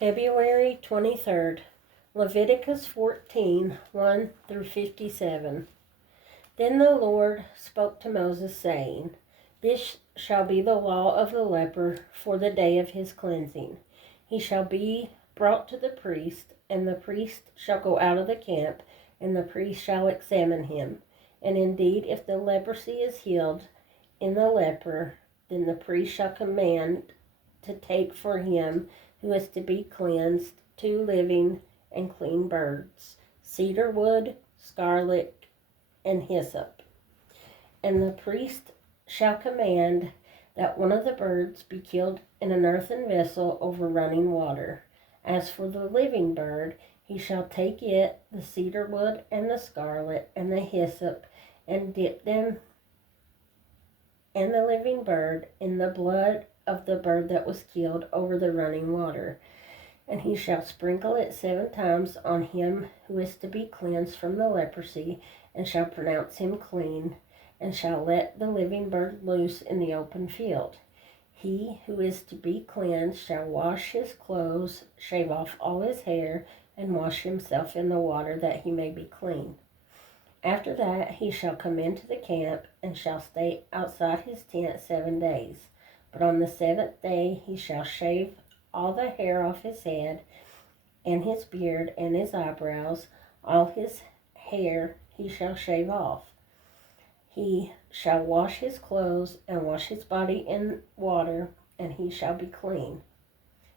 February 23rd, Leviticus 14, 1 through 57. Then the Lord spoke to Moses, saying, This shall be the law of the leper for the day of his cleansing. He shall be brought to the priest, and the priest shall go out of the camp, and the priest shall examine him. And indeed, if the leprosy is healed in the leper, then the priest shall command to take for him who is to be cleansed 2 living and clean birds, cedar wood, scarlet, and hyssop. And the priest shall command that one of the birds be killed in an earthen vessel over running water. As for the living bird, he shall take it, the cedar wood and the scarlet and the hyssop, and dip them and the living bird in the blood of the bird that was killed over the running water. And he shall sprinkle it 7 times on him who is to be cleansed from the leprosy, and shall pronounce him clean, and shall let the living bird loose in the open field. He who is to be cleansed shall wash his clothes, shave off all his hair, and wash himself in the water, that he may be clean. After that he shall come into the camp, and shall stay outside his tent 7 days. But on the 7th day he shall shave all the hair off his head, and his beard, and his eyebrows. All his hair he shall shave off. He shall wash his clothes, and wash his body in water, and he shall be clean.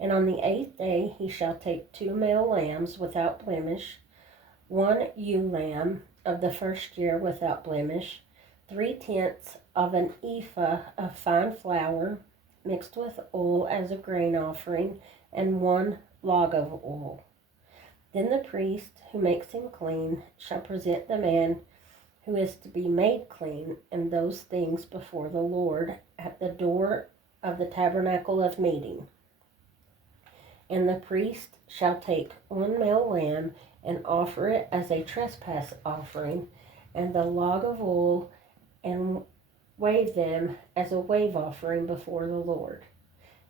And on the 8th day he shall take 2 male lambs without blemish, 1 ewe lamb of the first year without blemish, 3/10 of an ephah of fine flour mixed with oil as a grain offering, and 1 log of oil. Then the priest who makes him clean shall present the man who is to be made clean and those things before the Lord at the door of the tabernacle of meeting. And the priest shall take 1 male lamb and offer it as a trespass offering, and the log of oil, and wave them as a wave offering before the Lord.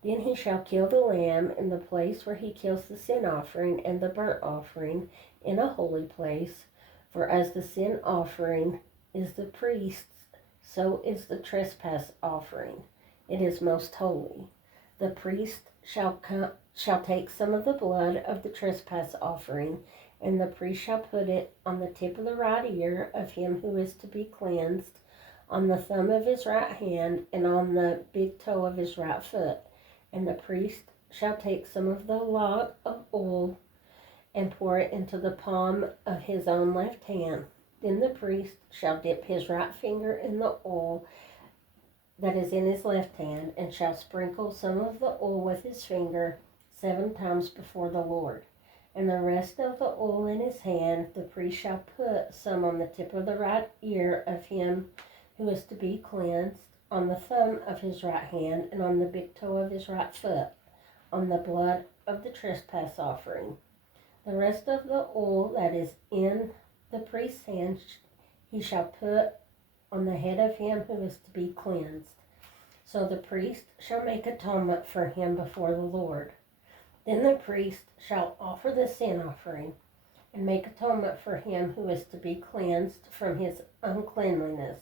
Then he shall kill the lamb in the place where he kills the sin offering and the burnt offering, in a holy place. For as the sin offering is the priest's, so is the trespass offering. It is most holy. The priest shall take some of the blood of the trespass offering, and the priest shall put it on the tip of the right ear of him who is to be cleansed, on the thumb of his right hand, and on the big toe of his right foot. And the priest shall take some of the log of oil and pour it into the palm of his own left hand. Then the priest shall dip his right finger in the oil that is in his left hand, and shall sprinkle some of the oil with his finger 7 times before the Lord. And the rest of the oil in his hand the priest shall put some on the tip of the right ear of him who is to be cleansed, on the thumb of his right hand, and on the big toe of his right foot, on the blood of the trespass offering. The rest of the oil that is in the priest's hand he shall put on the head of him who is to be cleansed. So the priest shall make atonement for him before the Lord. Then the priest shall offer the sin offering, and make atonement for him who is to be cleansed from his uncleanliness.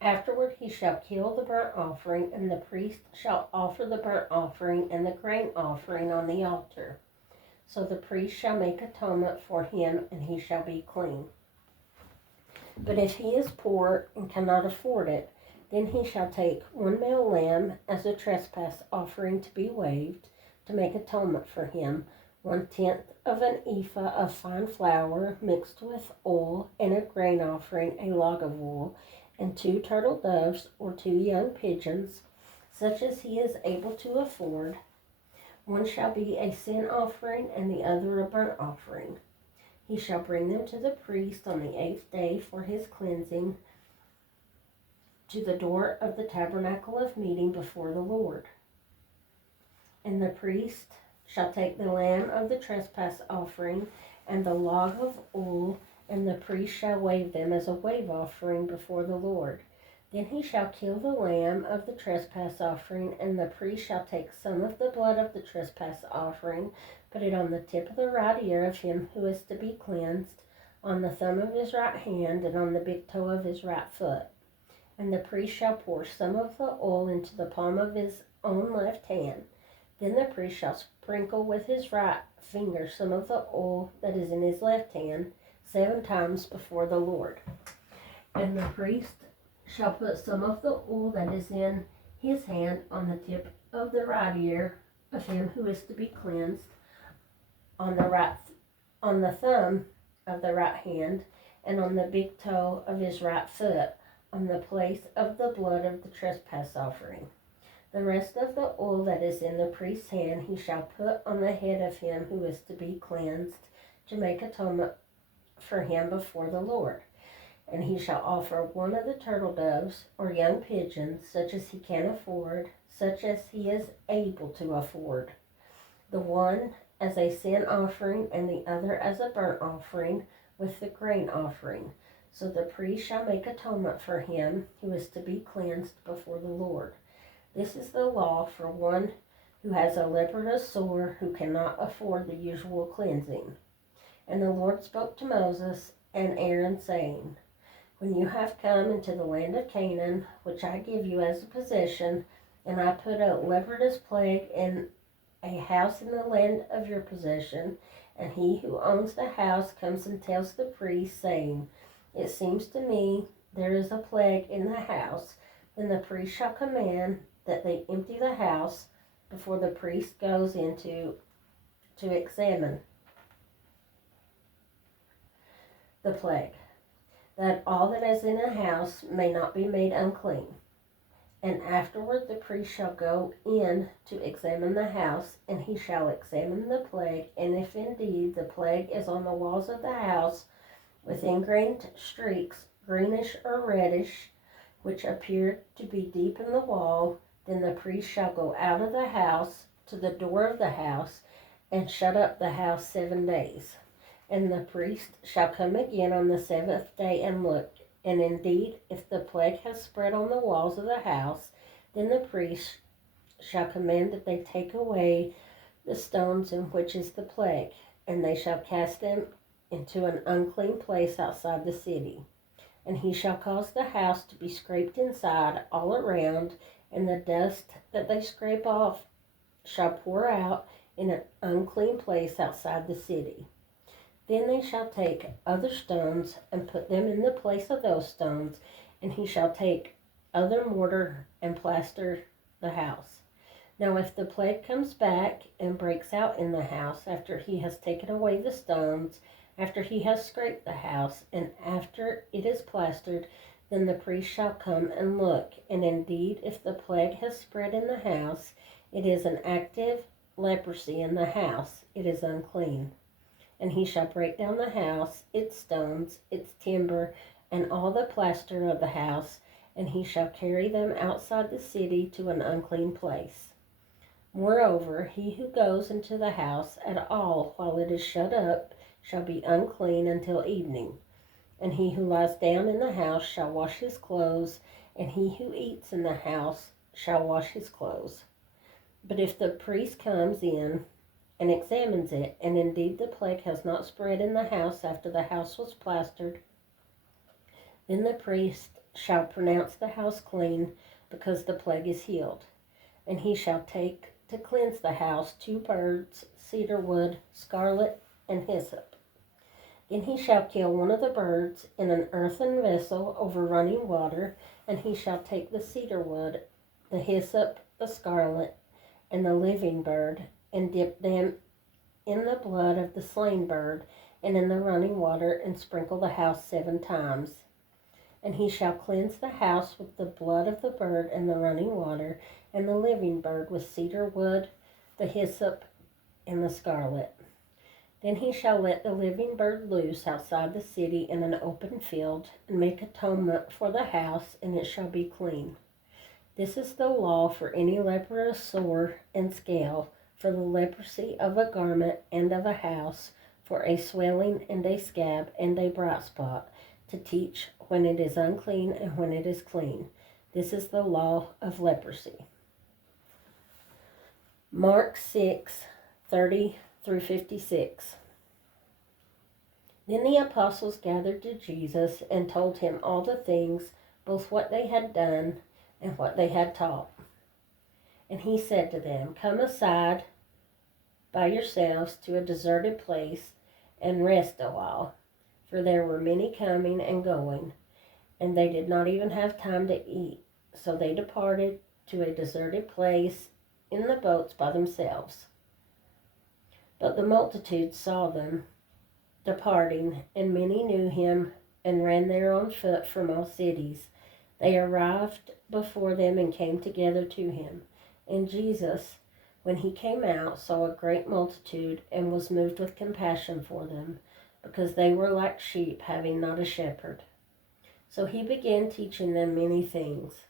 Afterward he shall kill the burnt offering, and the priest shall offer the burnt offering and the grain offering on the altar. So the priest shall make atonement for him, and he shall be clean. But if he is poor and cannot afford it, then he shall take 1 male lamb as a trespass offering to be waved, to make atonement for him, 1/10 of an ephah of fine flour mixed with oil, and a grain offering, a log of oil, and 2 turtle doves or 2 young pigeons, such as he is able to afford. One shall be a sin offering, and the other a burnt offering. He shall bring them to the priest on the 8th day for his cleansing, to the door of the tabernacle of meeting before the Lord. And the priest shall take the lamb of the trespass offering and the log of oil, and the priest shall wave them as a wave offering before the Lord. Then he shall kill the lamb of the trespass offering, and the priest shall take some of the blood of the trespass offering, put it on the tip of the right ear of him who is to be cleansed, on the thumb of his right hand, and on the big toe of his right foot. And the priest shall pour some of the oil into the palm of his own left hand. Then the priest shall sprinkle with his right finger some of the oil that is in his left hand 7 times before the Lord. And the priest shall put some of the oil that is in his hand on the tip of the right ear of him who is to be cleansed, on the thumb of the right hand, and on the big toe of his right foot, on the place of the blood of the trespass offering. The rest of the oil that is in the priest's hand he shall put on the head of him who is to be cleansed, to make atonement for him before the Lord. And he shall offer one of the turtle doves or young pigeons, such as he can afford, such as he is able to afford, the one as a sin offering and the other as a burnt offering with the grain offering. So the priest shall make atonement for him who is to be cleansed before the Lord. This is the law for one who has a leopard or sore, who cannot afford the usual cleansing. And the Lord spoke to Moses and Aaron, saying, when you have come into the land of Canaan, which I give you as a possession, and I put a leprous plague in a house in the land of your possession, and he who owns the house comes and tells the priest, saying, it seems to me there is a plague in the house, then the priest shall command that they empty the house before the priest goes in to examine the plague, that all that is in a house may not be made unclean. And afterward the priest shall go in to examine the house, and he shall examine the plague, and if indeed the plague is on the walls of the house, with ingrained streaks, greenish or reddish, which appear to be deep in the wall, then the priest shall go out of the house to the door of the house, and shut up the house 7 days. And the priest shall come again on the 7th day and look. And indeed, if the plague has spread on the walls of the house, then the priest shall command that they take away the stones in which is the plague, and they shall cast them into an unclean place outside the city. And he shall cause the house to be scraped inside all around, and the dust that they scrape off shall pour out in an unclean place outside the city. Then they shall take other stones and put them in the place of those stones, and he shall take other mortar and plaster the house. Now if the plague comes back and breaks out in the house after he has taken away the stones, after he has scraped the house, and after it is plastered, then the priest shall come and look. And indeed, if the plague has spread in the house, it is an active leprosy in the house, it is unclean. And he shall break down the house, its stones, its timber, and all the plaster of the house, and he shall carry them outside the city to an unclean place. Moreover, he who goes into the house at all while it is shut up shall be unclean until evening. And he who lies down in the house shall wash his clothes, and he who eats in the house shall wash his clothes. But if the priest comes in and examines it, and indeed the plague has not spread in the house after the house was plastered, then the priest shall pronounce the house clean, because the plague is healed. And he shall take to cleanse the house 2 birds, cedar wood, scarlet, and hyssop. Then he shall kill one of the birds in an earthen vessel over running water, and he shall take the cedar wood, the hyssop, the scarlet, and the living bird, and dip them in the blood of the slain bird and in the running water, and sprinkle the house 7 times. And he shall cleanse the house with the blood of the bird and the running water, and the living bird with cedar wood, the hyssop, and the scarlet. Then he shall let the living bird loose outside the city in an open field, and make atonement for the house, and it shall be clean. This is the law for any leprous sore and scale, for the leprosy of a garment and of a house, for a swelling and a scab and a bright spot, to teach when it is unclean and when it is clean. This is the law of leprosy. Mark 6:30 through 56. Then the apostles gathered to Jesus and told him all the things, both what they had done and what they had taught. And he said to them, "Come aside by yourselves to a deserted place and rest a while." For there were many coming and going, and they did not even have time to eat. So they departed to a deserted place in the boats by themselves. But the multitude saw them departing, and many knew him and ran there on foot from all cities. They arrived before them and came together to him. And Jesus, when he came out, saw a great multitude and was moved with compassion for them, because they were like sheep having not a shepherd. So he began teaching them many things.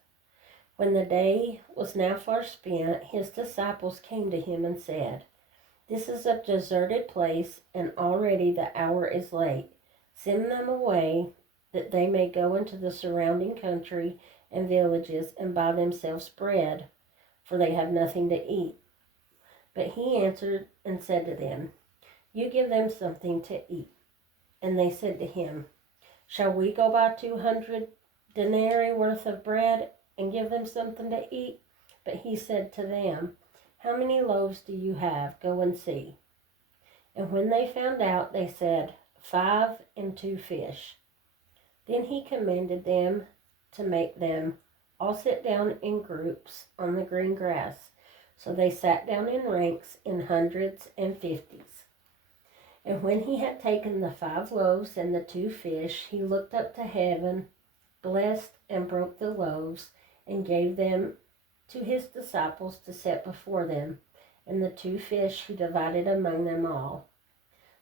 When the day was now far spent, his disciples came to him and said, "This is a deserted place, and already the hour is late. Send them away, that they may go into the surrounding country and villages and buy themselves bread, for they have nothing to eat." But he answered and said to them, "You give them something to eat." And they said to him, "Shall we go buy 200 denarii worth of bread and give them something to eat?" But he said to them, "How many loaves do you have? Go and see." And when they found out, they said, 5 and 2 fish. Then he commanded them to make them all sit down in groups on the green grass. So they sat down in ranks in hundreds and fifties. And when he had taken the 5 loaves and the 2 fish, he looked up to heaven, blessed and broke the loaves, and gave them to his disciples to set before them, and the 2 fish he divided among them all.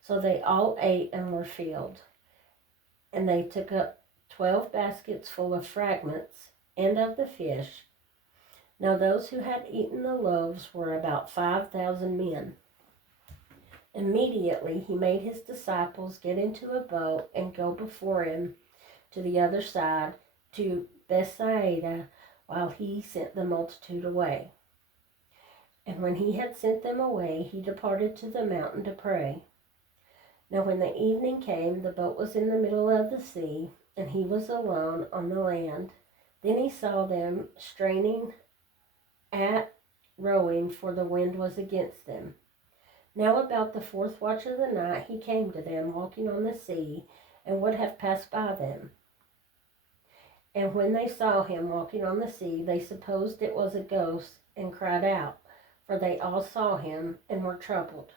So they all ate and were filled. And they took up 12 baskets full of fragments and of the fish. Now those who had eaten the loaves were about 5,000 men. Immediately he made his disciples get into a boat and go before him to the other side, to Bethsaida, while he sent the multitude away. And when he had sent them away, he departed to the mountain to pray. Now when the evening came, the boat was in the middle of the sea, and he was alone on the land. Then he saw them straining at rowing, for the wind was against them. Now about the 4th watch of the night he came to them, walking on the sea, and would have passed by them. And when they saw him walking on the sea, they supposed it was a ghost, and cried out, for they all saw him and were troubled.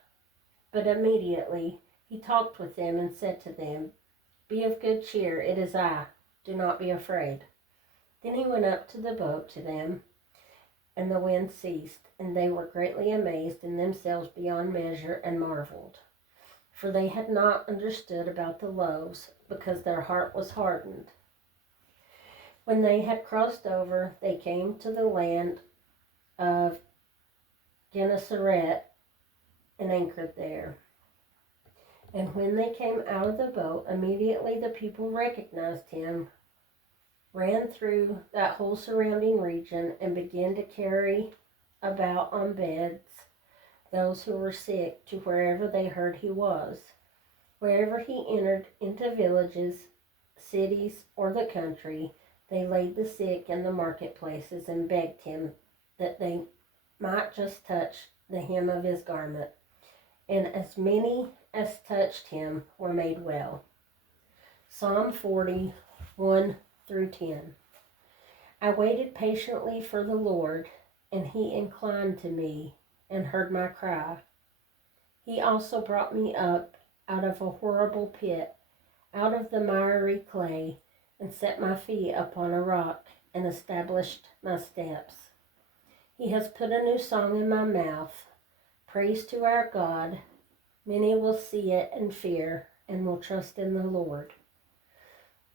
But immediately he talked with them and said to them, "Be of good cheer, it is I, do not be afraid." Then he went up to the boat to them, and the wind ceased, and they were greatly amazed in themselves beyond measure, and marveled. For they had not understood about the loaves, because their heart was hardened. When they had crossed over, they came to the land of Gennesaret and anchored there. And when they came out of the boat, immediately the people recognized him, ran through that whole surrounding region, and began to carry about on beds those who were sick to wherever they heard he was. Wherever he entered into villages, cities, or the country, they laid the sick in the marketplaces and begged him that they might just touch the hem of his garment. And as many as touched him were made well. Psalm 40, 1 through 10. I waited patiently for the Lord, and he inclined to me and heard my cry. He also brought me up out of a horrible pit, out of the miry clay, and set my feet upon a rock, and established my steps. He has put a new song in my mouth, praise to our God. Many will see it and fear, and will trust in the Lord.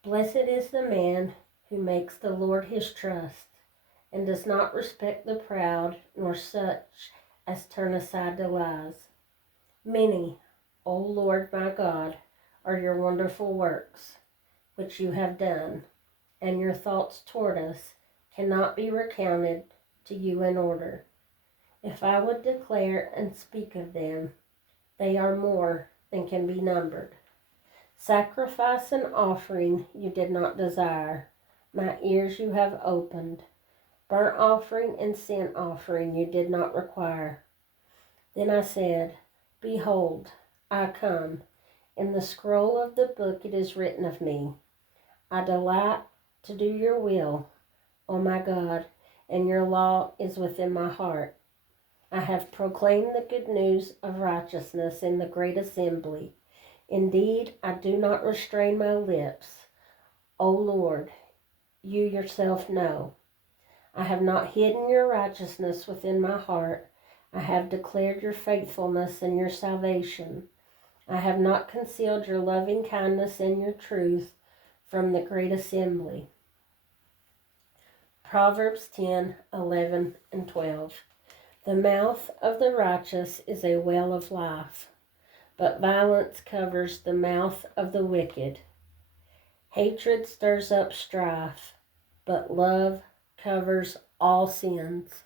Blessed is the man who makes the Lord his trust, and does not respect the proud, nor such as turn aside to lies. Many, O Lord my God, are your wonderful works, which you have done, and your thoughts toward us cannot be recounted to you in order. If I would declare and speak of them, they are more than can be numbered. Sacrifice and offering you did not desire, my ears you have opened. Burnt offering and sin offering you did not require. Then I said, Behold, I come. In the scroll of the book it is written of me. I delight to do your will, O my God, and your law is within my heart. I have proclaimed the good news of righteousness in the great assembly. Indeed, I do not restrain my lips. O Lord, you yourself know. I have not hidden your righteousness within my heart. I have declared your faithfulness and your salvation. I have not concealed your loving kindness and your truth from the great assembly. Proverbs 10, 11, and 12. The mouth of the righteous is a well of life, but violence covers the mouth of the wicked. Hatred stirs up strife, but love covers all sins.